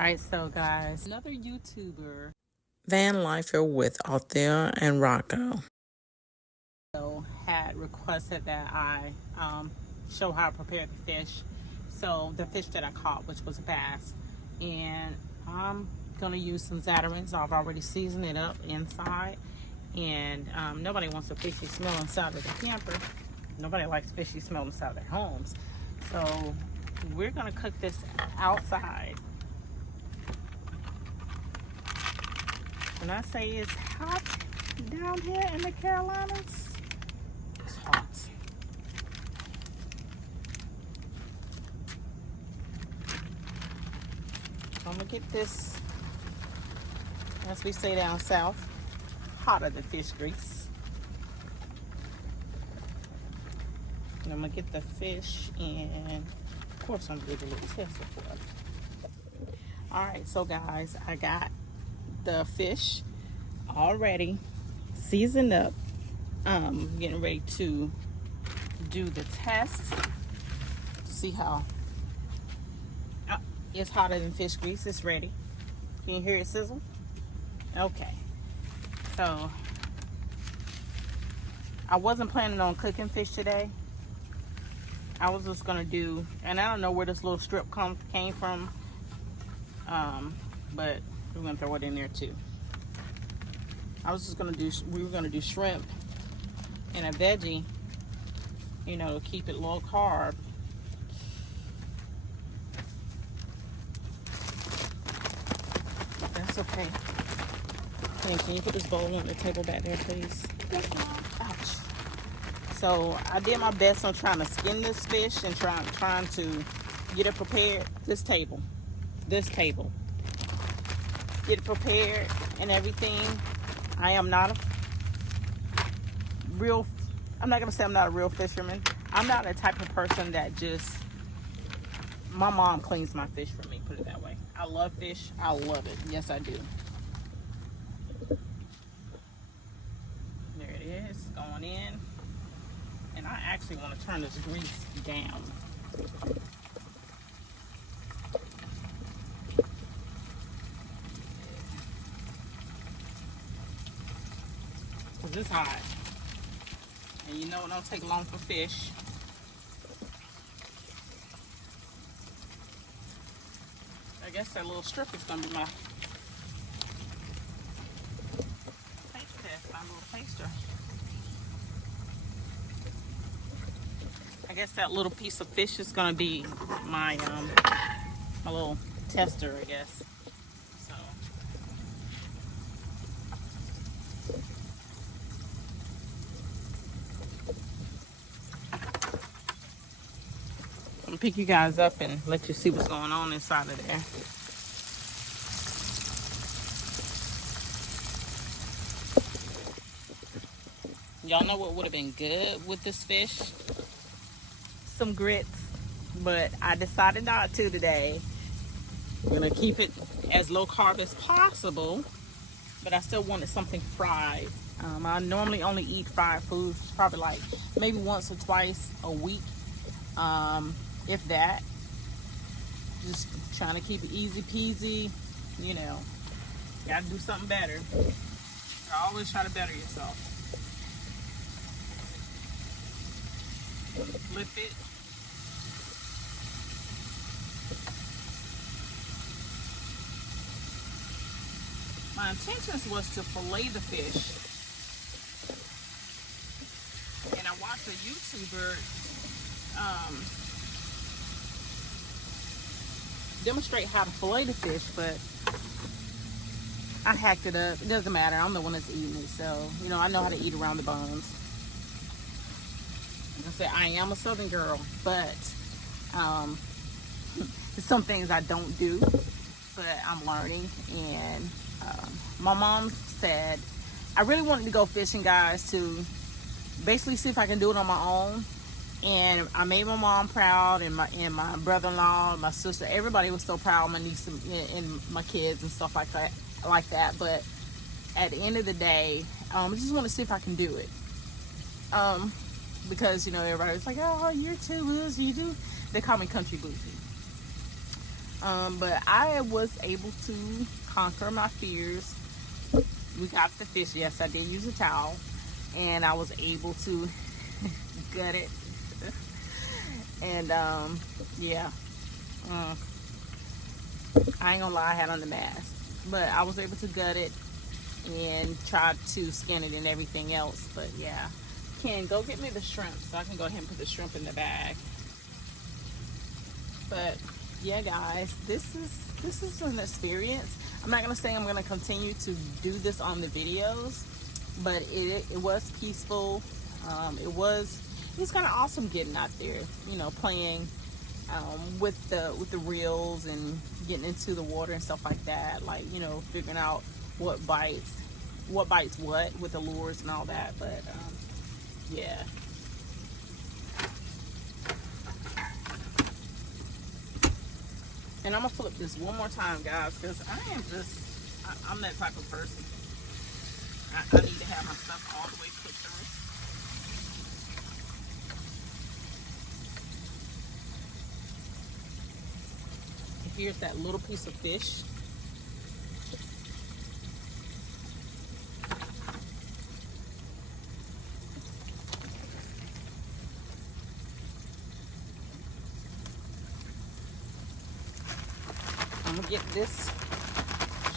Alright, so guys, another YouTuber Van Lifer with Altha and Rocco. had requested that I show how I prepare the fish. So the fish that I caught, which was a bass, and I'm gonna use some Zatarain's. I've already seasoned it up inside, and nobody wants a fishy smell inside of the camper. Nobody likes fishy smell inside their homes. So we're gonna cook this outside. When I say it's hot down here in the Carolinas, it's hot. I'm gonna get this, as we say down south, hotter than fish grease. And I'm gonna get the fish, and of course I'm gonna do a little test for it. All right, so guys, I got the fish already seasoned up. Getting ready to do the test to see how it's hotter than fish grease. It's ready. Can you hear it sizzle? Okay. So I wasn't planning on cooking fish today. I was just gonna do, and I don't know where this little strip came from, but we're gonna throw it in there too. I was just gonna do, we were gonna do shrimp and a veggie, you know, to keep it low carb. That's okay. Can you put this bowl on the table back there, please? Yes, Mom. Ouch. So I did my best on trying to skin this fish and trying to get it prepared. This table. Get it prepared and everything. I am not a real, I'm not gonna say I'm not a real fisherman. I'm not the type of person that just, my mom cleans my fish for me, put it that way. I love fish, I love it. Yes, I do. There it is, going in. And I actually want to turn this grease down. Cause it's hot. And you know it don't take long for fish. I guess that little strip is gonna be my taste test, my little taster. I guess that little piece of fish is gonna be my my little tester, I guess. So I'm gonna pick you guys up and let you see what's going on inside of there. Y'all know what would have been good with this fish? Some grits, but I decided not to today. I'm gonna keep it as low carb as possible, but I still wanted something fried. I normally only eat fried foods, probably like maybe once or twice a week, if that. Just trying to keep it easy peasy, you know. Gotta do something better. I always try to better yourself. Flip it. My intentions was to fillet the fish. And I watched a YouTuber demonstrate how to fillet the fish, but I hacked it up. It doesn't matter. I'm the one that's eating it, so you know I know how to eat around the bones. Like I said, I am a Southern girl, but there's some things I don't do, but I'm learning. And my mom said I really wanted to go fishing, guys, to basically see if I can do it on my own. And I made my mom proud, and my brother-in-law, my sister, everybody was so proud of my niece and my kids and stuff like that. But at the end of the day, I just want to see if I can do it. Because you know everybody was like, "Oh, you're too bougie, you do." They call me country bougie. But I was able to conquer my fears. We got the fish. Yes, I did use a towel, and I was able to gut it. And yeah, uh, I ain't gonna lie, I had on the mask, but I was able to gut it and tried to skin it and everything else. But yeah, Ken, go get me the shrimp so I can go ahead and put the shrimp in the bag. But yeah, guys, this is an experience. I'm not gonna say I'm gonna continue to do this on the videos, but it was peaceful. It was kind of awesome getting out there, playing with the reels and getting into the water and stuff like that. Like, figuring out what bites what with the lures and all that. But yeah. And I'm gonna flip this one more time, guys, because I'm that type of person. I need to have my stuff all the way put through. Here's that little piece of fish. I'm gonna get this,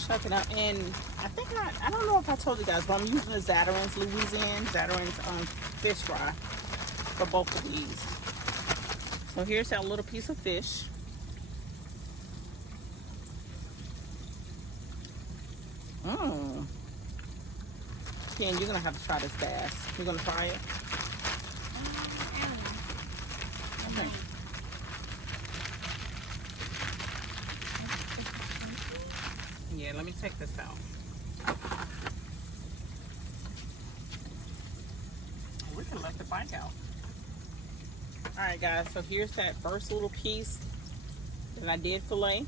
chuck it up, and I don't know if I told you guys, but I'm using the Zatarain's fish fry for both of these. So here's that little piece of fish. Mmm. Ken, you're gonna have to try this bass. You're gonna try it? Okay. Yeah, let me take this out. We can let the bite out. Alright, guys, so here's that first little piece that I did fillet.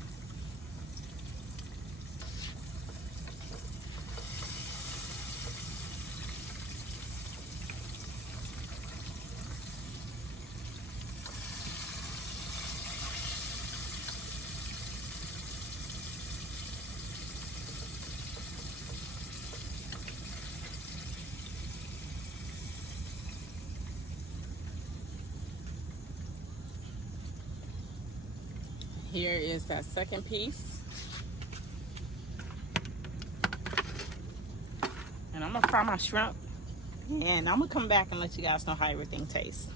Here is that second piece. And I'm gonna fry my shrimp, and I'm gonna come back and let you guys know how everything tastes.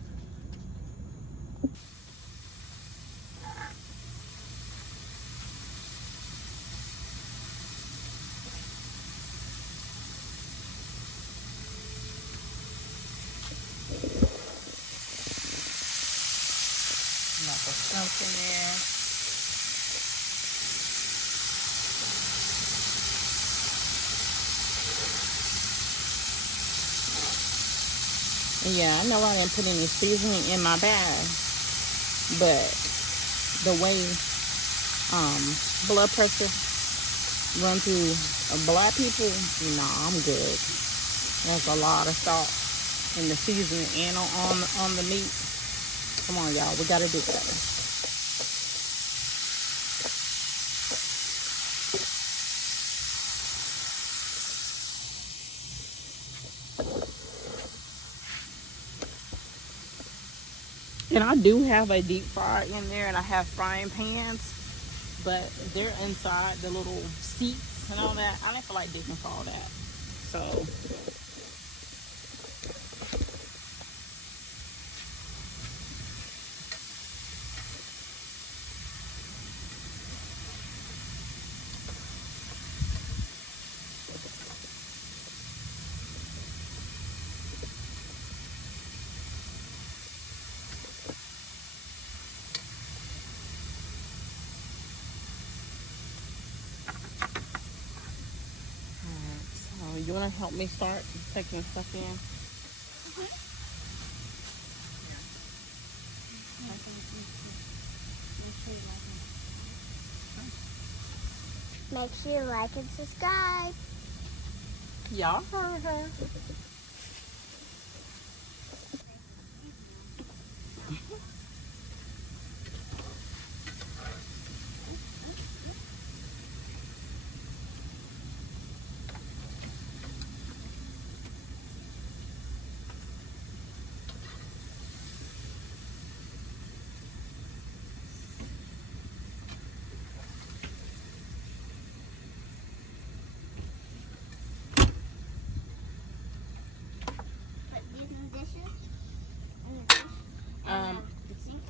Got the shrimp in there. And yeah, I know I didn't put any seasoning in my bag, but the way blood pressure runs through black people, nah, I'm good. There's a lot of salt in the seasoning and on the meat. Come on, y'all, we gotta do better. And I do have a deep fryer in there, and I have frying pans, but they're inside the little seats and all that. I didn't feel like digging for all that. So you want to help me start taking stuff in? Make sure you like and subscribe. Y'all heard her.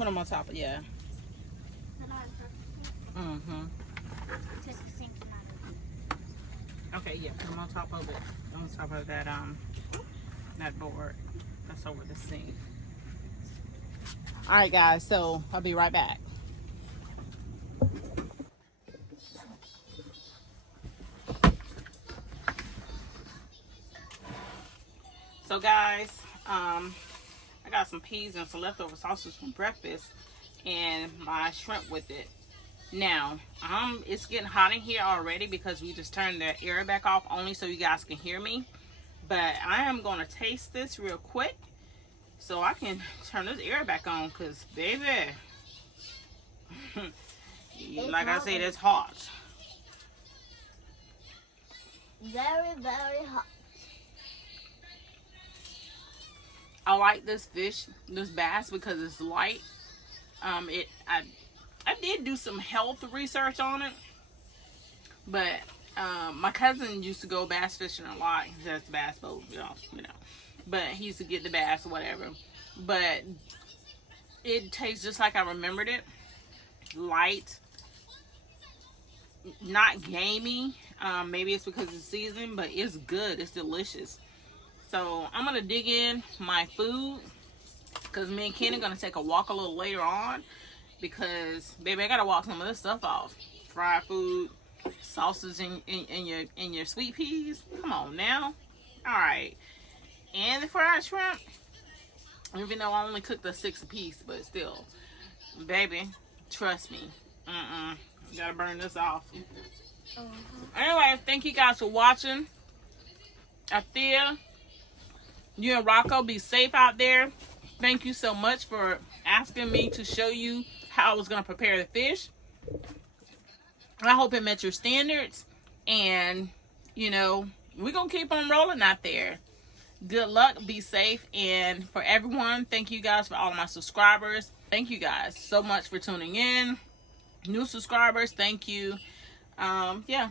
Put them on top of, yeah. Mm-hmm. Okay, yeah, put them on top of it. On top of that, that board. That's over the sink. All right, guys, so I'll be right back. So guys, I got some peas and some leftover sausage from breakfast and my shrimp with it. Now, it's getting hot in here already because we just turned the air back off only so you guys can hear me. But I am going to taste this real quick so I can turn this air back on because, baby, like I said, it's hot. Very, very hot. I like this fish, this bass, because it's light. I did do some health research on it, but my cousin used to go bass fishing a lot. He has a bass boat, you know. But he used to get the bass or whatever. But it tastes just like I remembered it. Light, not gamey. Maybe it's because it's seasoned, but it's good. It's delicious. So I'm gonna dig in my food because me and Ken are gonna take a walk a little later on because, baby, I gotta walk some of this stuff off. Fried food, sausage in your sweet peas. Come on now. All right, and the fried shrimp. Even though I only cooked a 6 apiece, but still, baby, trust me. Gotta burn this off. Anyway, thank you guys for watching. Althea, you and Rocco, be safe out there. Thank you so much for asking me to show you how I was going to prepare the fish. I hope it met your standards. And, you know, we're going to keep on rolling out there. Good luck. Be safe. And for everyone, thank you guys for all of my subscribers. Thank you guys so much for tuning in. New subscribers, thank you. Yeah,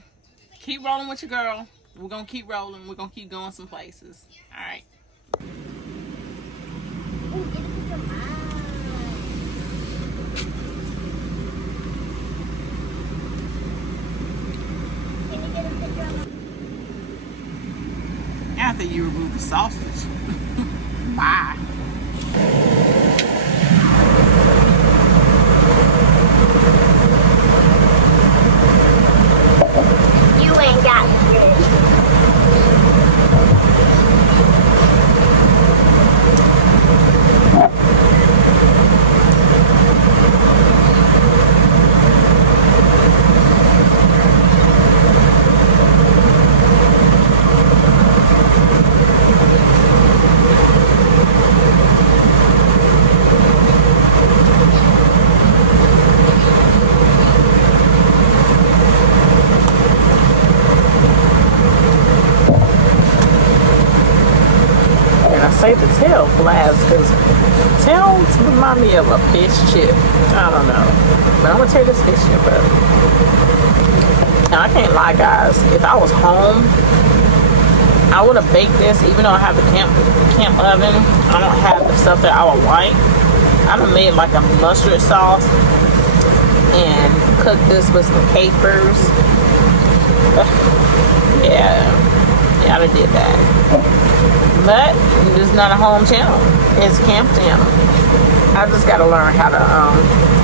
keep rolling with your girl. We're going to keep rolling. We're going to keep going some places. All right. After you remove the sausage. Bye. You ain't got shit. Say the tail flask because tails remind me of a fish chip. I don't know, but I'm gonna take this fish chip up. Now I can't lie, guys. If I was home, I would have baked this. Even though I have the camp oven, I don't have the stuff that I would like. I'd have made like a mustard sauce and cooked this with some capers. Yeah, I'd have did that. But this is not a home channel. It's camp channel. I just gotta learn how to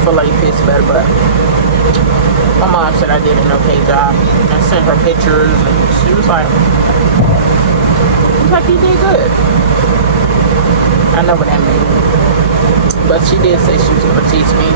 fillet fish better, but my mom said I did an okay job. I sent her pictures and she was like, you did good. I know what that means. But she did say she was gonna teach me.